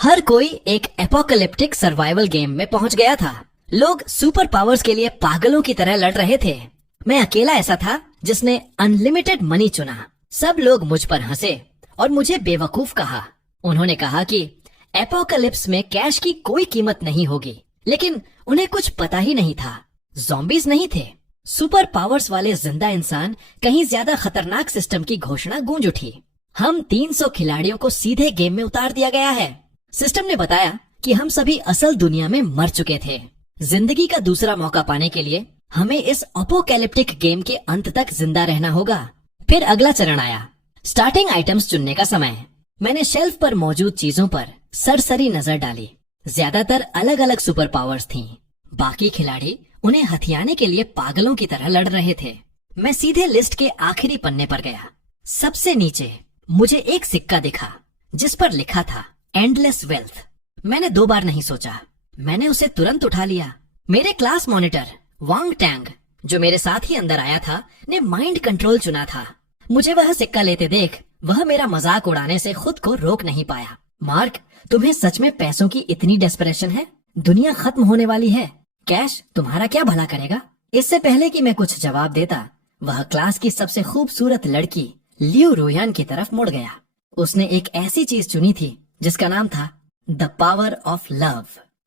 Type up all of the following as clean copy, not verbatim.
हर कोई एक apocalyptic survival game में पहुंच गया था। लोग सुपर पावर्स के लिए पागलों की तरह लड़ रहे थे। मैं अकेला ऐसा था जिसने अनलिमिटेड मनी चुना। सब लोग मुझ पर हंसे और मुझे बेवकूफ कहा। उन्होंने कहा कि एपोकलिप्स में कैश की कोई कीमत नहीं होगी, लेकिन उन्हें कुछ पता ही नहीं था। ज़ॉम्बीज नहीं थे, सुपर पावर्स वाले जिंदा इंसान कहीं ज्यादा खतरनाक सिस्टम की घोषणा गूंज उठी। हम 300 खिलाड़ियों को सीधे गेम में उतार दिया गया है। सिस्टम ने बताया कि हम सभी असल दुनिया में मर चुके थे। जिंदगी का दूसरा मौका पाने के लिए हमें इस अपोकैलिप्टिक गेम के अंत तक जिंदा रहना होगा। फिर अगला चरण आया, स्टार्टिंग आइटम्स चुनने का समय। मैंने शेल्फ पर मौजूद चीजों पर सरसरी नजर डाली। ज्यादातर अलग अलग सुपर पावर्स थीं। बाकी खिलाड़ी उन्हें हथियाने के लिए पागलों की तरह लड़ रहे थे। मैं सीधे लिस्ट के आखिरी पन्ने पर गया। सबसे नीचे मुझे एक सिक्का दिखा जिस पर लिखा था एंडलेस वेल्थ। मैंने 2 बार नहीं सोचा, मैंने उसे तुरंत उठा लिया। मेरे क्लास मॉनिटर वांग टैंग, जो मेरे साथ ही अंदर आया था, ने माइंड कंट्रोल चुना था। मुझे वह सिक्का लेते देख वह मेरा मजाक उड़ाने से खुद को रोक नहीं पाया। मार्क, तुम्हें सच में पैसों की इतनी डेस्परेशन है? दुनिया खत्म होने वाली है। कैश तुम्हारा क्या भला करेगा? इससे पहले कि मैं कुछ जवाब देता, वह क्लास की सबसे खूबसूरत लड़की लियो रोयान की तरफ मुड़ गया। उसने एक ऐसी चीज चुनी थी जिसका नाम था द पावर ऑफ लव।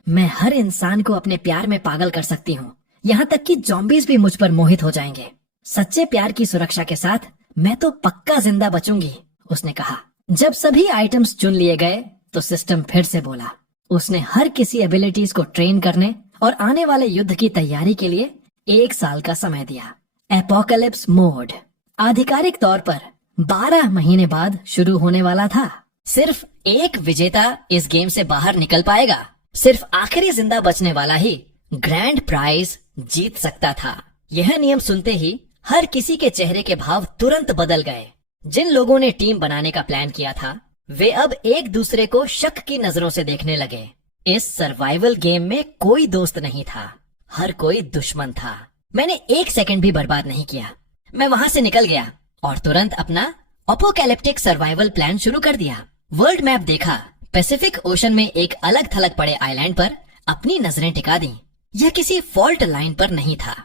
मैं हर इंसान को अपने प्यार में पागल कर सकती हूँ, यहाँ तक कि ज़ॉम्बीज भी मुझ पर मोहित हो जाएंगे। सच्चे प्यार की सुरक्षा के साथ मैं तो पक्का जिंदा बचूंगी, उसने कहा। जब सभी आइटम्स चुन लिए गए तो सिस्टम फिर से बोला। उसने हर किसी एबिलिटीज को ट्रेन करने और आने वाले युद्ध की तैयारी के लिए 1 साल का समय दिया। एपोकलिप्स मोड आधिकारिक तौर पर 12 महीने बाद शुरू होने वाला था। सिर्फ एक विजेता इस गेम से बाहर निकल पाएगा। सिर्फ आखिरी जिंदा बचने वाला ही ग्रैंड प्राइज जीत सकता था। यह नियम सुनते ही हर किसी के चेहरे के भाव तुरंत बदल गए। जिन लोगों ने टीम बनाने का प्लान किया था, वे अब एक दूसरे को शक की नजरों से देखने लगे। इस सर्वाइवल गेम में कोई दोस्त नहीं था, हर कोई दुश्मन था। मैंने 1 सेकंड भी बर्बाद नहीं किया। मैं वहां से निकल गया और तुरंत अपना अपोकैलिप्टिक सर्वाइवल प्लान शुरू कर दिया। वर्ल्ड मैप देखा, पैसिफिक ओशन में एक अलग थलग पड़े आइलैंड पर अपनी नजरें टिका दी। यह किसी फॉल्ट लाइन पर नहीं था,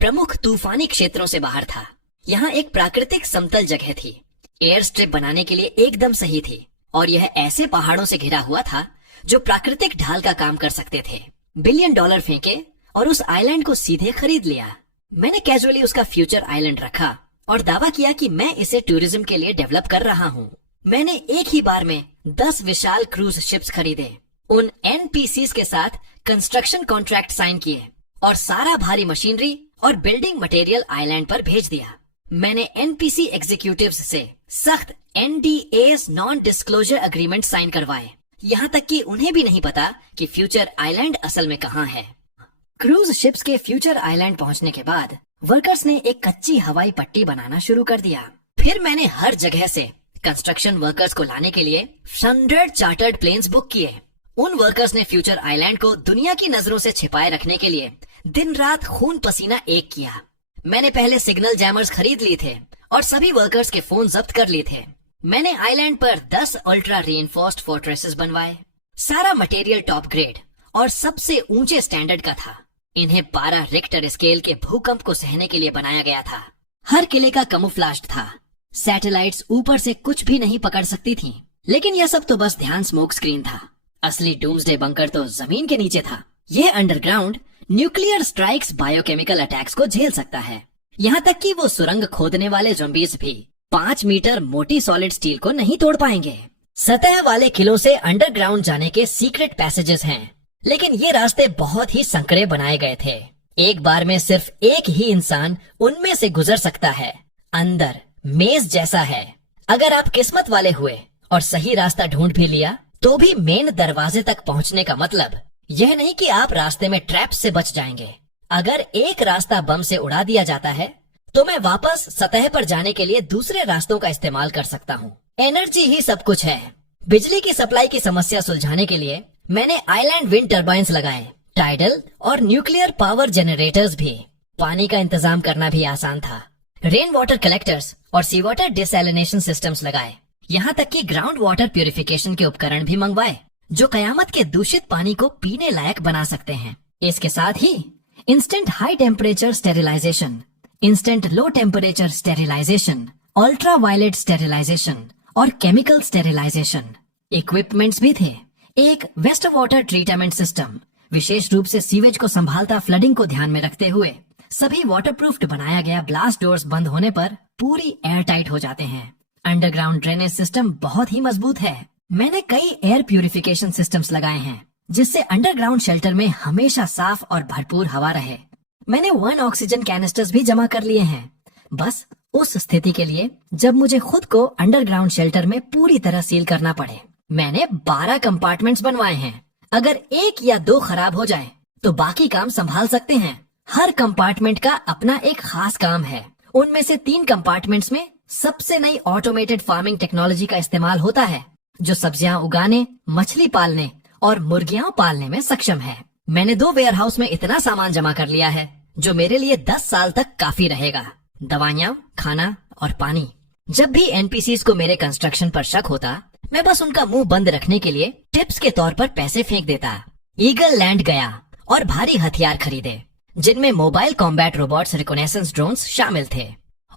प्रमुख तूफानी क्षेत्रों से बाहर था। यहाँ एक प्राकृतिक समतल जगह थी, एयर स्ट्रिप बनाने के लिए एकदम सही थी, और यह ऐसे पहाड़ों से घिरा हुआ था जो प्राकृतिक ढाल का काम कर सकते थे। $1 बिलियन फेंके और उस आइलैंड को सीधे खरीद लिया। मैंने कैजुअली उसका फ्यूचर आइलैंड रखा और दावा किया कि मैं इसे टूरिज्म के लिए डेवलप कर रहा हूँ। मैंने एक ही बार में 10 विशाल क्रूज शिप्स खरीदे, उन एनपीसीज के साथ कंस्ट्रक्शन कॉन्ट्रैक्ट साइन किए और सारा भारी मशीनरी और बिल्डिंग मटेरियल आइलैंड पर भेज दिया। मैंने एनपीसी एग्जीक्यूटिव्स से सख्त NDAs non disclosure agreement sign करवाए, यहाँ तक कि उन्हें भी नहीं पता कि फ्यूचर आइलैंड असल में कहाँ है। क्रूज शिप्स के फ्यूचर आइलैंड पहुँचने के बाद वर्कर्स ने एक कच्ची हवाई पट्टी बनाना शुरू कर दिया। फिर मैंने हर जगह से कंस्ट्रक्शन वर्कर्स को लाने के लिए 100 चार्टर्ड प्लेन्स बुक किए। उन वर्कर्स ने फ्यूचर आइलैंड को दुनिया की नजरों से छिपाए रखने के लिए दिन रात खून पसीना एक किया। मैंने पहले सिग्नल जैमर्स खरीद लिए थे और सभी वर्कर्स के फोन जब्त कर लिए थे। मैंने आइलैंड पर 10 अल्ट्रा रीइंफोर्स्ड फोर्ट्रेसेस बनवाए। सारा मटेरियल टॉप ग्रेड और सबसे ऊंचे स्टैंडर्ड का था। इन्हें 12 रिक्टर स्केल के भूकंप को सहने के लिए बनाया गया था। हर किले का कैमोफ्लेज था। सैटेलाइट्स ऊपर से कुछ भी नहीं पकड़ सकती थीं, लेकिन यह सब तो बस ध्यान स्मोक स्क्रीन था। असली डूम्सडे बंकर तो जमीन के नीचे था। यह underground nuclear strikes biochemical attacks को झेल सकता है। यहाँ तक कि वो सुरंग खोदने वाले ज़ॉम्बीज भी 5 मीटर मोटी सॉलिड स्टील को नहीं तोड़ पाएंगे। सतह वाले किलों से अंडरग्राउंड जाने के सीक्रेट पैसेजेस हैं, लेकिन ये रास्ते बहुत ही संकरे बनाए गए थे। एक बार में सिर्फ एक ही इंसान उनमें से गुजर सकता है। अंदर मेज जैसा है। अगर आप किस्मत वाले हुए और सही रास्ता ढूंढ भी लिया, तो भी मेन दरवाजे तक पहुंचने का मतलब यह नहीं कि आप रास्ते में ट्रैप से बच जाएंगे। अगर एक रास्ता बम से उड़ा दिया जाता है, तो मैं वापस सतह पर जाने के लिए दूसरे रास्तों का इस्तेमाल कर सकता हूँ। एनर्जी ही सब कुछ है। बिजली की सप्लाई की समस्या सुलझाने के लिए मैंने आइलैंड विंड टर्बाइन्स लगाए, टाइडल और न्यूक्लियर पावर जनरेटर्स भी। पानी का इंतजाम करना भी आसान था। रेन वाटर कलेक्टर्स और सी वाटर डिसैलिनेशन सिस्टम्स लगाए। यहाँ तक कि ग्राउंड वाटर प्यूरिफिकेशन के उपकरण भी मंगवाए। जो कयामत के दूषित पानी को पीने लायक बना सकते हैं। इसके साथ ही instant high temperature sterilization, instant low temperature sterilization, ultra violet sterilization और केमिकल स्टेरिलाइजेशन इक्विपमेंट्स भी थे। एक वेस्ट वाटर ट्रीटमेंट सिस्टम, विशेष रूप से सीवेज को संभालता फ्लडिंग को ध्यान में रखते हुए सभी वाटरप्रूफ बनाया गया ब्लास्ट डोर्स बंद होने पर पूरी एयर टाइट हो जाते हैं। अंडरग्राउंड ड्रेनेज सिस्टम बहुत ही मजबूत है। मैंने कई एयर प्यूरिफिकेशन सिस्टम्स लगाए हैं जिससे अंडरग्राउंड शेल्टर में हमेशा साफ और भरपूर हवा रहे। मैंने 1 ऑक्सीजन कैनिस्टर्स भी जमा कर लिए हैं, बस उस स्थिति के लिए जब मुझे खुद को अंडरग्राउंड शेल्टर में पूरी तरह सील करना पड़े। मैंने 12 कंपार्टमेंट्स बनवाए हैं। अगर 1 या 2 खराब हो जाए तो बाकी काम संभाल सकते हैं। हर कंपार्टमेंट का अपना एक खास काम है। उनमें से 3 कंपार्टमेंट्स में सबसे नई ऑटोमेटेड फार्मिंग टेक्नोलॉजी का इस्तेमाल होता है, जो सब्जियां उगाने, मछली पालने और मुर्गियां पालने में सक्षम है। मैंने 2 वेयर हाउस में इतना सामान जमा कर लिया है जो मेरे लिए 10 साल तक काफी रहेगा। दवाइयाँ, खाना और पानी। जब भी एनपीसीज को मेरे कंस्ट्रक्शन पर शक होता, मैं बस उनका मुंह बंद रखने के लिए टिप्स के तौर पर पैसे फेंक देता। ईगल लैंड गया और भारी हथियार खरीदे जिनमें mobile combat robots reconnaissance drones शामिल थे।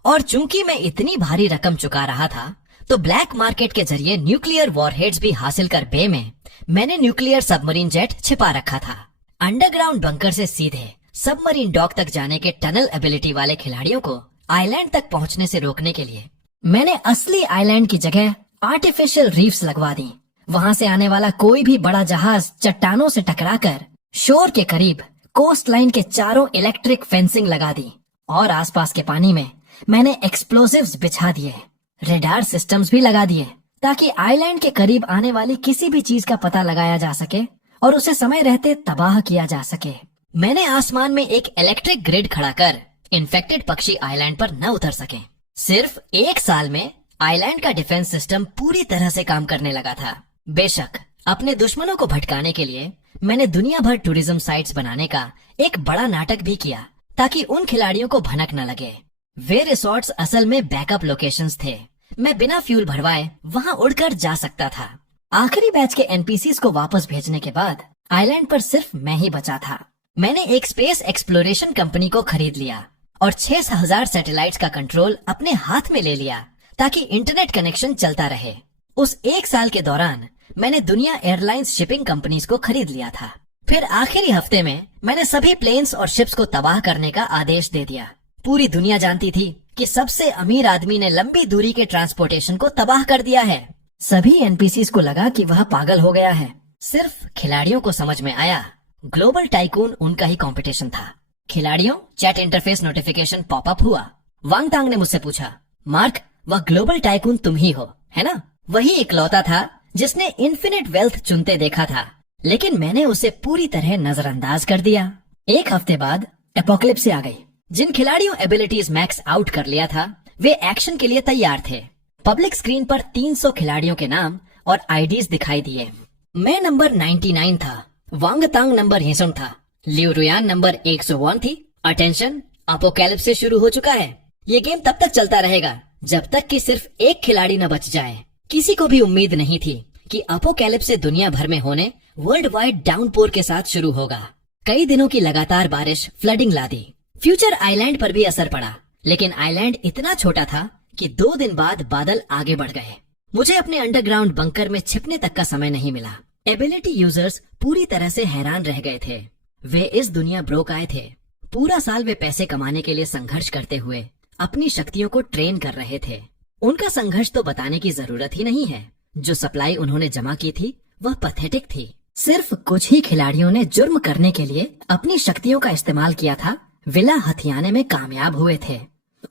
और चूंकि मैं इतनी भारी रकम चुका रहा था, तो ब्लैक मार्केट के जरिए न्यूक्लियर वॉरहेड्स भी हासिल कर बे में मैंने न्यूक्लियर सबमरीन जेट छिपा रखा था। अंडरग्राउंड बंकर से सीधे सबमरीन डॉक तक जाने के टनल एबिलिटी वाले खिलाड़ियों को आइलैंड तक पहुंचने से रोकने के लिए मैंने असली आइलैंड की जगह आर्टिफिशियल रीफ्स लगवा दी। वहां से आने वाला कोई भी बड़ा जहाज चट्टानों से टकराकर शोर के करीब कोस्ट लाइन के चारों इलेक्ट्रिक फेंसिंग लगा दी और आसपास के पानी में मैंने एक्सप्लोसिव्स बिछा दिए। रेडार सिस्टम्स भी लगा दिए ताकि आइलैंड के करीब आने वाली किसी भी चीज का पता लगाया जा सके और उसे समय रहते तबाह किया जा सके। मैंने आसमान में एक इलेक्ट्रिक ग्रिड खड़ा कर इन्फेक्टेड पक्षी आइलैंड पर न उतर सके। सिर्फ 1 साल में आइलैंड का डिफेंस सिस्टम पूरी तरह से काम करने लगा था। बेशक अपने दुश्मनों को भटकाने के लिए मैंने दुनिया भर टूरिज्म साइट्स बनाने का एक बड़ा नाटक भी किया ताकि उन खिलाड़ियों को भनक न लगे। वे रिसोर्ट्स असल में बैकअप लोकेशंस थे। मैं बिना फ्यूल भरवाए वहां उड़कर जा सकता था। आखिरी बैच के एनपीसीज को वापस भेजने के बाद आइलैंड पर सिर्फ मैं ही बचा था। मैंने एक स्पेस एक्सप्लोरेशन कंपनी को खरीद लिया और 6000 सैटेलाइट्स का कंट्रोल अपने हाथ में ले लिया ताकि इंटरनेट कनेक्शन चलता रहे। उस 1 साल के दौरान मैंने दुनिया एयरलाइंस शिपिंग कंपनीज को खरीद लिया था। फिर आखिरी हफ्ते में मैंने सभी प्लेन्स और शिप्स को तबाह करने का आदेश दे दिया। पूरी दुनिया जानती थी कि सबसे अमीर आदमी ने लंबी दूरी के ट्रांसपोर्टेशन को तबाह कर दिया है। सभी एनपीसीज को लगा कि वह पागल हो गया है। सिर्फ खिलाड़ियों को समझ में आया ग्लोबल टाइकून उनका ही कंपटीशन था। खिलाड़ियों, चैट इंटरफेस नोटिफिकेशन पॉपअप हुआ। वांग तांग ने मुझसे पूछा, मार्क, वह ग्लोबल टाइकून तुम ही हो, है ना? वही इकलौता था जिसने इन्फिनिट वेल्थ चुनते देखा था, लेकिन मैंने उसे पूरी तरह नजरअंदाज कर दिया। 1 हफ्ते बाद एपोकलिप्स आ गई। जिन खिलाड़ियों एबिलिटीज मैक्स आउट कर लिया था, वे एक्शन के लिए तैयार थे। पब्लिक स्क्रीन पर 300 खिलाड़ियों के नाम और आईडीज दिखाई दिए। मैं नंबर 99 था, वांग तांग नंबर 61 था, लिu रुयान नंबर 101 थी। अटेंशन, अपोकैलिप्स से शुरू हो चुका है। ये गेम तब तक चलता रहेगा जब तक कि सिर्फ एक खिलाड़ी न बच जाए। किसी को भी उम्मीद नहीं थी कि अपोकैलिप्स से दुनिया भर में होने वर्ल्ड वाइड डाउनपोर के साथ शुरू होगा। कई दिनों की लगातार बारिश फ्लडिंग ला दी। फ्यूचर आइलैंड पर भी असर पड़ा, लेकिन आइलैंड इतना छोटा था कि 2 दिन बाद बादल आगे बढ़ गए। मुझे अपने अंडरग्राउंड बंकर में छिपने तक का समय नहीं मिला। एबिलिटी यूजर्स पूरी तरह से हैरान रह गए थे। वे इस दुनिया ब्रोक आए थे। पूरा साल वे पैसे कमाने के लिए संघर्ष करते हुए अपनी शक्तियों को ट्रेन कर रहे थे। उनका संघर्ष तो बताने की जरूरत ही नहीं है। जो सप्लाई उन्होंने जमा की थी वह पैथेटिक थी। सिर्फ कुछ ही खिलाड़ियों ने जुर्म करने के लिए अपनी शक्तियों का इस्तेमाल किया था, विला हथियाने में कामयाब हुए थे।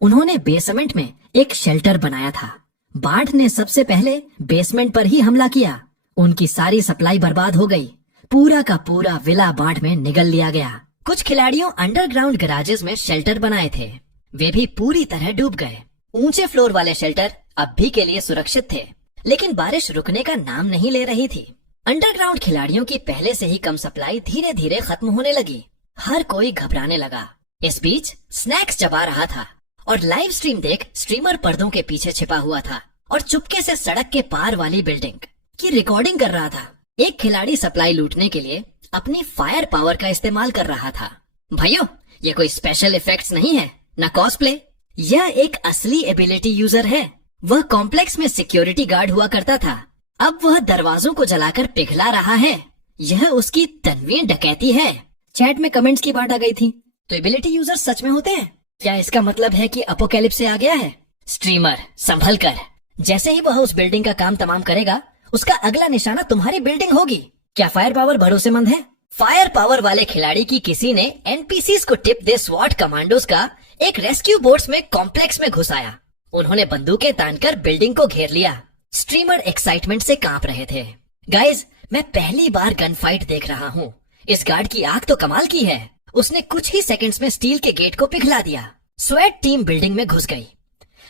उन्होंने बेसमेंट में एक शेल्टर बनाया था। बाढ़ ने सबसे पहले बेसमेंट पर ही हमला किया। उनकी सारी सप्लाई बर्बाद हो गई। पूरा का पूरा विला बाढ़ में निगल लिया गया। कुछ खिलाड़ियों अंडरग्राउंड गैराजेस में शेल्टर बनाए थे, वे भी पूरी तरह डूब गए। ऊंचे फ्लोर वाले शेल्टर अब भी के लिए सुरक्षित थे, लेकिन बारिश रुकने का नाम नहीं ले रही थी। अंडरग्राउंड खिलाड़ियों की पहले से ही कम सप्लाई धीरे धीरे खत्म होने लगी। हर कोई घबराने लगा। इस बीच स्नैक्स चबा रहा था और लाइव स्ट्रीम देख स्ट्रीमर पर्दों के पीछे छिपा हुआ था और चुपके से सड़क के पार वाली बिल्डिंग की रिकॉर्डिंग कर रहा था। एक खिलाड़ी सप्लाई लूटने के लिए अपनी फायर पावर का इस्तेमाल कर रहा था। भाइयों, ये कोई स्पेशल इफेक्ट्स नहीं है, न कॉस्प्ले। यह एक असली एबिलिटी यूजर है। वह कॉम्प्लेक्स में सिक्योरिटी गार्ड हुआ करता था। अब वह दरवाजों को जलाकर पिघला रहा है। यह उसकी तन्वीर डकैती है। चैट में कमेंट्स की बात आ गई थी, तो एबिलिटी यूजर सच में होते हैं क्या? इसका मतलब है कि अपोकैलिप्स आ गया है। स्ट्रीमर संभल कर, जैसे ही वह उस बिल्डिंग का काम तमाम करेगा, उसका अगला निशाना तुम्हारी बिल्डिंग होगी। क्या फायर पावर भरोसेमंद है? फायर पावर वाले खिलाड़ी की किसी ने एनपीसीज को टिप दे स्वॉट कमांडोज का एक रेस्क्यू बोट्स में कॉम्प्लेक्स में घुसाया। उन्होंने बंदूकें तानकर बिल्डिंग को घेर लिया। स्ट्रीमर एक्साइटमेंट से कांप रहे थे। गाइज, मैं पहली बार गन फाइट देख रहा हूँ। इस गार्ड की आंख तो कमाल की है। उसने कुछ ही सेकंड्स में स्टील के गेट को पिघला दिया। स्वेट टीम बिल्डिंग में घुस गई।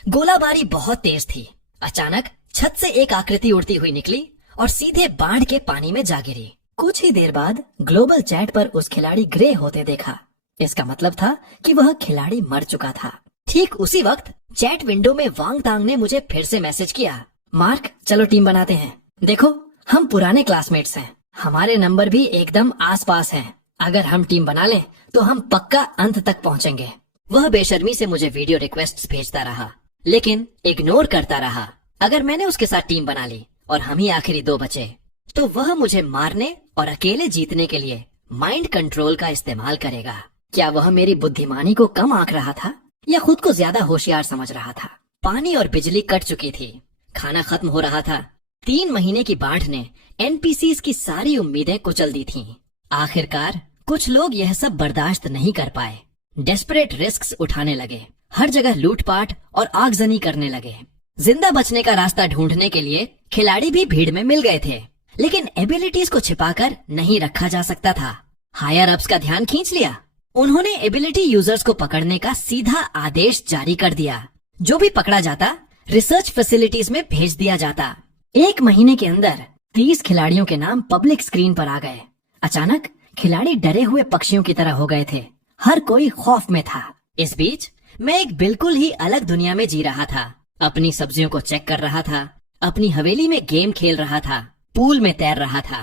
गोलाबारी बहुत तेज थी। अचानक छत से एक आकृति उड़ती हुई निकली और सीधे बाढ़ के पानी में जा गिरी। कुछ ही देर बाद ग्लोबल चैट पर उस खिलाड़ी ग्रे होते देखा। इसका मतलब था कि वह खिलाड़ी मर चुका था। ठीक उसी वक्त चैट विंडो में वांग तांग ने मुझे फिर से मैसेज किया, मार्क, चलो टीम बनाते हैं। देखो, हम पुराने क्लासमेट्स हैं। हमारे नंबर भी एकदम आसपास हैं। अगर हम टीम बना लें तो हम पक्का अंत तक पहुंचेंगे। वह बेशर्मी से मुझे वीडियो रिक्वेस्ट्स भेजता रहा, लेकिन इग्नोर करता रहा। अगर मैंने उसके साथ टीम बना ली और हम ही आखिरी दो बचे, तो वह मुझे मारने और अकेले जीतने के लिए माइंड कंट्रोल का इस्तेमाल करेगा। क्या वह मेरी बुद्धिमानी को कम आंक रहा था या खुद को ज्यादा होशियार समझ रहा था? पानी और बिजली कट चुकी थी। खाना खत्म हो रहा था। 3 महीने की बाढ़ ने एनपीसीज की सारी उम्मीदें कुचल दी थीं। आखिरकार कुछ लोग यह सब बर्दाश्त नहीं कर पाए। डेस्परेट रिस्क्स उठाने लगे। हर जगह लूटपाट और आगजनी करने लगे। जिंदा बचने का रास्ता ढूंढने के लिए खिलाड़ी भी भीड़ में मिल गए थे, लेकिन एबिलिटीज को छिपाकर नहीं रखा जा सकता था। हायर अप्स का ध्यान खींच लिया। उन्होंने एबिलिटी यूजर्स को पकड़ने का सीधा आदेश जारी कर दिया। जो भी पकड़ा जाता, रिसर्च फैसिलिटीज में भेज दिया जाता। 1 महीने के अंदर 30 खिलाड़ियों के नाम पब्लिक स्क्रीन पर आ गए। अचानक खिलाड़ी डरे हुए पक्षियों की तरह हो गए थे। हर कोई खौफ में था। इस बीच मैं एक बिल्कुल ही अलग दुनिया में जी रहा था। अपनी सब्जियों को चेक कर रहा था, अपनी हवेली में गेम खेल रहा था, पूल में तैर रहा था।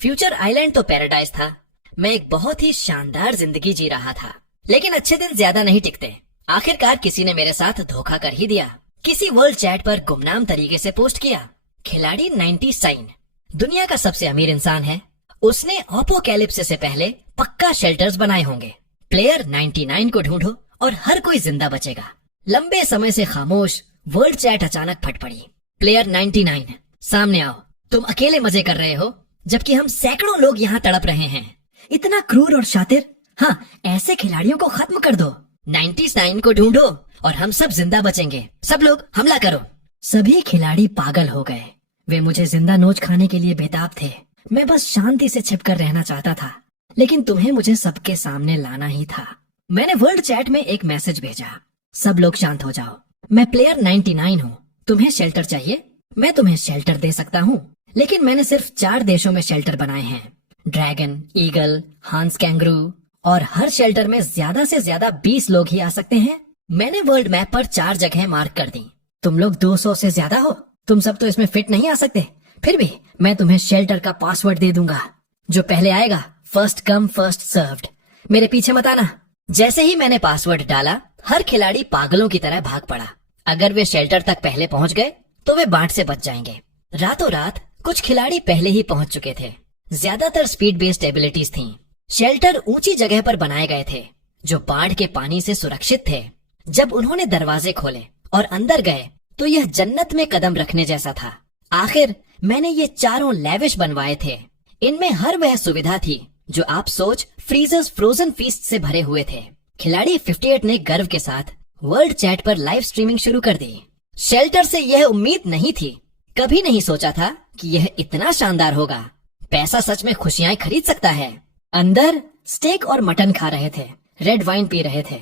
फ्यूचर आइलैंड तो पैराडाइज था। मैं एक बहुत ही शानदार जिंदगी जी रहा था, लेकिन अच्छे दिन ज्यादा नहीं टिकते। आखिरकार किसी ने मेरे साथ धोखा कर ही दिया। किसी वर्ल्ड चैट पर गुमनाम तरीके से पोस्ट किया, खिलाड़ी 90 साइन दुनिया का सबसे अमीर इंसान है। उसने अपोकैलिप्सिस से पहले पक्का शेल्टर्स बनाए होंगे। प्लेयर 99 को ढूंढो और हर कोई जिंदा बचेगा। लंबे समय से खामोश वर्ल्ड चैट अचानक फट पड़ी। प्लेयर 99, सामने आओ। तुम अकेले मजे कर रहे हो, जबकि हम सैकड़ों लोग यहाँ तड़प रहे हैं। इतना क्रूर और शातिर। हाँ, ऐसे खिलाड़ियों को खत्म कर दो। 99 को ढूंढो और हम सब जिंदा बचेंगे। सब लोग हमला करो। सभी खिलाड़ी पागल हो गए। वे मुझे जिंदा नोच खाने के लिए बेताब थे। मैं बस शांति से छिपकर रहना चाहता था, लेकिन तुम्हें मुझे सबके सामने लाना ही था। मैंने वर्ल्ड चैट में एक मैसेज भेजा, सब लोग शांत हो जाओ। मैं प्लेयर 99 हूँ। तुम्हें शेल्टर चाहिए? मैं तुम्हें शेल्टर दे सकता हूँ, लेकिन मैंने सिर्फ 4 देशों में शेल्टर बनाए हैं। ड्रैगन, ईगल, हांस कैंगरू, और हर शेल्टर में ज्यादा से ज्यादा 20 लोग ही आ सकते हैं। मैंने वर्ल्ड मैप पर 4 जगह मार्क कर दी। तुम लोग 200 से ज्यादा हो। तुम सब तो इसमें फिट नहीं आ सकते। फिर भी मैं तुम्हें शेल्टर का पासवर्ड दे दूंगा। जो पहले आएगा, फर्स्ट कम फर्स्ट सर्व्ड। मेरे पीछे मत आना। जैसे ही मैंने पासवर्ड डाला, हर खिलाड़ी पागलों की तरह भाग पड़ा। अगर वे शेल्टर तक पहले पहुंच गए तो वे बाढ़ से बच जाएंगे। रातों रात कुछ खिलाड़ी पहले ही पहुंच चुके थे। ज्यादातर स्पीड बेस्ड एबिलिटीज थीं। शेल्टर ऊंची जगह पर बनाए गए थे जो बाढ़ के पानी से सुरक्षित थे। जब उन्होंने दरवाजे खोले और अंदर गए तो यह जन्नत में कदम रखने जैसा था। आखिर मैंने ये चारों लेविश बनवाए थे। इनमें हर वह सुविधा थी जो आप सोच फ्रीजर्स फ्रोजन फीस्ट से भरे हुए थे। खिलाड़ी 58 ने गर्व के साथ वर्ल्ड चैट पर लाइव स्ट्रीमिंग शुरू कर दी। शेल्टर से यह उम्मीद नहीं थी। कभी नहीं सोचा था कि यह इतना शानदार होगा। पैसा सच में खुशियां खरीद सकता है। अंदर स्टेक और मटन खा रहे थे, रेड वाइन पी रहे थे।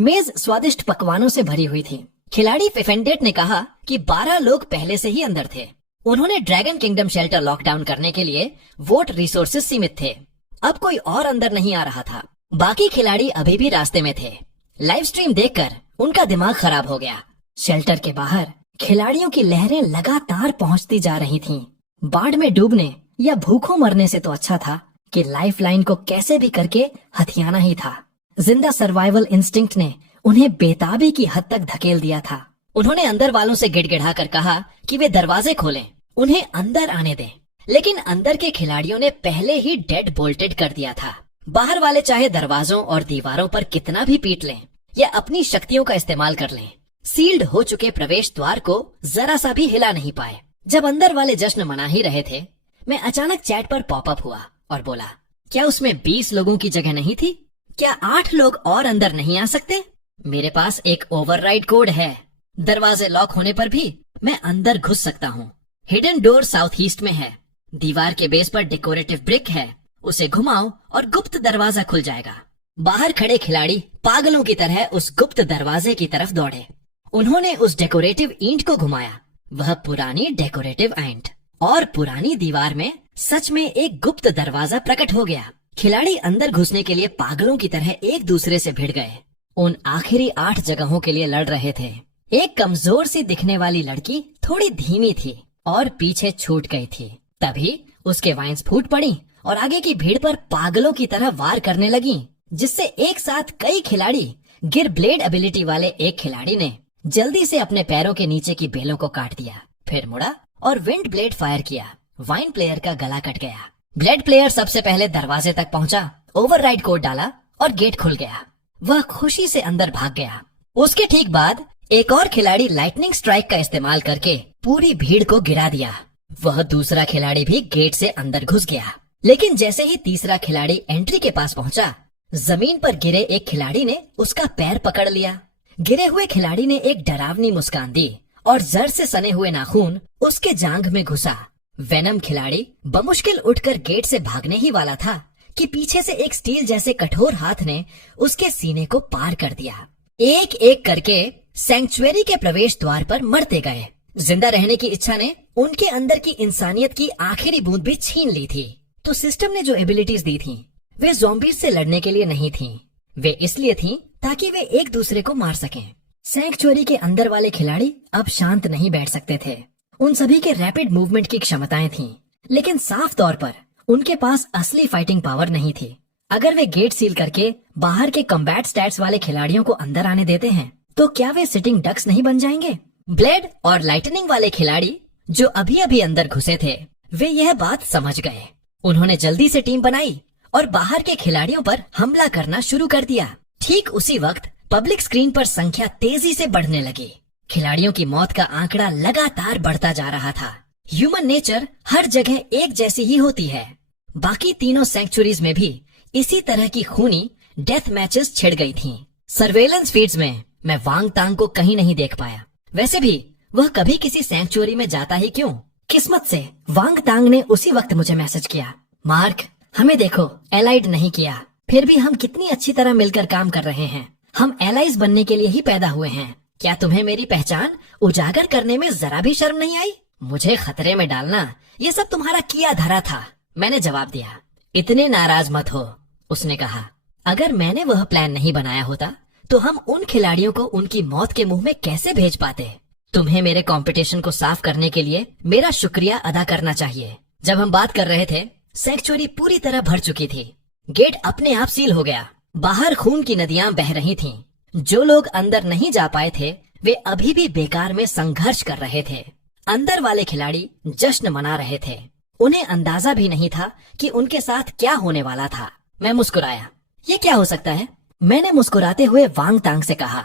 मेज स्वादिष्ट पकवानों से भरी हुई थी। खिलाड़ी 58 ने कहा कि 12 लोग पहले से ही अंदर थे। उन्होंने ड्रैगन किंगडम शेल्टर लॉकडाउन करने के लिए वोट रिसोर्सेज सीमित थे। अब कोई और अंदर नहीं आ रहा था। बाकी खिलाड़ी अभी भी रास्ते में थे। लाइव स्ट्रीम देखकर उनका दिमाग खराब हो गया। शेल्टर के बाहर खिलाड़ियों की लहरें लगातार पहुंचती जा रही थीं। बाढ़ में डूबने या भूखों मरने से तो अच्छा था कि लाइफलाइन को कैसे भी करके हथियाना ही था। जिंदा सर्वाइवल इंस्टिंक्ट ने उन्हें बेताबी की हद तक धकेल दिया था। उन्होंने अंदर वालों से गिड़गिड़ा कर कहा कि वे दरवाजे खोलें, उन्हें अंदर आने दें। लेकिन अंदर के खिलाड़ियों ने पहले ही डेड बोल्टेड कर दिया था। बाहर वाले चाहे दरवाजों और दीवारों पर कितना भी पीट लें या अपनी शक्तियों का इस्तेमाल कर लें, सील्ड हो चुके प्रवेश द्वार को जरा सा भी हिला नहीं पाए। जब अंदर वाले जश्न मना ही रहे थे, मैं अचानक चैट पर पॉपअप हुआ और बोला, क्या उसमें 20 लोगों की जगह नहीं थी? क्या 8 लोग और अंदर नहीं आ सकते? मेरे पास एक ओवरराइड कोड है। दरवाजे लॉक होने पर भी मैं अंदर घुस सकता हूँ। हिडन डोर साउथ ईस्ट में है। दीवार के बेस पर डेकोरेटिव ब्रिक है, उसे घुमाओ और गुप्त दरवाजा खुल जाएगा। बाहर खड़े खिलाड़ी पागलों की तरह उस गुप्त दरवाजे की तरफ दौड़े। उन्होंने उस डेकोरेटिव ईंट को घुमाया, वह पुरानी डेकोरेटिव ईंट, और पुरानी दीवार में सच में एक गुप्त दरवाजा प्रकट हो गया। खिलाड़ी अंदर घुसने के लिए पागलों की तरह एक दूसरे से भिड़ गए। उन आखिरी 8 जगहों के लिए लड़ रहे थे। एक कमजोर सी दिखने वाली लड़की थोड़ी धीमी थी और पीछे छूट गई थी। तभी उसके वाइन्स फूट पड़ी और आगे की भीड़ पर पागलों की तरह वार करने लगी, जिससे एक साथ कई खिलाड़ी गिर ब्लेड एबिलिटी वाले एक खिलाड़ी ने जल्दी से अपने पैरों के नीचे की बेलों को काट दिया, फिर मुड़ा और विंड ब्लेड फायर किया। वाइन प्लेयर का गला कट गया। ब्लेड प्लेयर सबसे पहले दरवाजे तक पहुंचा, ओवरराइड कोड डाला और गेट खुल गया। वह खुशी से अंदर भाग गया। उसके ठीक बाद एक और खिलाड़ी लाइटनिंग स्ट्राइक का इस्तेमाल करके पूरी भीड़ को गिरा दिया। वह दूसरा खिलाड़ी भी गेट से अंदर घुस गया। लेकिन जैसे ही तीसरा खिलाड़ी एंट्री के पास पहुंचा, जमीन पर गिरे एक खिलाड़ी ने उसका पैर पकड़ लिया। गिरे हुए खिलाड़ी ने एक डरावनी मुस्कान दी और जर से सने हुए नाखून उसके जांघ में घुसा। वेनम खिलाड़ी बमुश्किल उठकर गेट से भागने ही वाला था कि पीछे से एक स्टील जैसे कठोर हाथ ने उसके सीने को पार कर दिया। एक एक करके सैंक्चुअरी के प्रवेश द्वार पर मरते गए। जिंदा रहने की इच्छा ने उनके अंदर की इंसानियत की आखिरी बूंद भी छीन ली थी। तो सिस्टम ने जो एबिलिटीज दी थी, वे ज़ॉम्बीज़ से लड़ने के लिए नहीं थीं। वे इसलिए थीं ताकि वे एक दूसरे को मार सकें। सैंक्चुअरी के अंदर वाले खिलाड़ी अब शांत नहीं बैठ सकते थे। उन सभी के रैपिड मूवमेंट की क्षमताएं थीं, लेकिन साफ तौर पर उनके पास असली फाइटिंग पावर नहीं थी। अगर वे गेट सील करके बाहर के कम्बैट स्टैट्स वाले खिलाड़ियों को अंदर आने देते हैं, तो क्या वे सिटिंग डक्स नहीं बन जाएंगे? ब्लेड और लाइटनिंग वाले खिलाड़ी जो अभी अभी अंदर घुसे थे, वे यह बात समझ गए। उन्होंने जल्दी से टीम बनाई और बाहर के खिलाड़ियों पर हमला करना शुरू कर दिया। ठीक उसी वक्त पब्लिक स्क्रीन पर संख्या तेजी से बढ़ने लगी। खिलाड़ियों की मौत का आंकड़ा लगातार बढ़ता जा रहा था। ह्यूमन नेचर हर जगह एक जैसी ही होती है। बाकी तीनों सैंक्चुरीज में भी इसी तरह की खूनी डेथ मैचेस छिड़ गई थीं। सर्वेलेंस फीड्स में मैं वांग तांग को कहीं नहीं देख पाया। वैसे भी वह कभी किसी सैंक्चुरी में जाता ही क्यों? किस्मत से वांग तांग ने उसी वक्त मुझे मैसेज किया, मार्क, हमें देखो, एलाइड नहीं किया, फिर भी हम कितनी अच्छी तरह मिलकर काम कर रहे हैं। हम एलाइज बनने के लिए ही पैदा हुए हैं। क्या तुम्हें मेरी पहचान उजागर करने में जरा भी शर्म नहीं आई? मुझे खतरे में डालना ये सब तुम्हारा किया धरा था। मैंने जवाब दिया, इतने नाराज मत हो। उसने कहा, अगर मैंने वह प्लान नहीं बनाया होता तो हम उन खिलाड़ियों को उनकी मौत के मुंह में कैसे भेज पाते? तुम्हें मेरे कंपटीशन को साफ करने के लिए मेरा शुक्रिया अदा करना चाहिए। जब हम बात कर रहे थे, सैंक्चुरी पूरी तरह भर चुकी थी। गेट अपने आप सील हो गया। बाहर खून की नदियां बह रही थीं। जो लोग अंदर नहीं जा पाए थे, वे अभी भी बेकार में संघर्ष कर रहे थे। अंदर वाले खिलाड़ी जश्न मना रहे थे। उन्हें अंदाजा भी नहीं था कि उनके साथ क्या होने वाला था। मैं मुस्कुराया। ये क्या हो सकता है? मैंने मुस्कुराते हुए वांग तांग से कहा,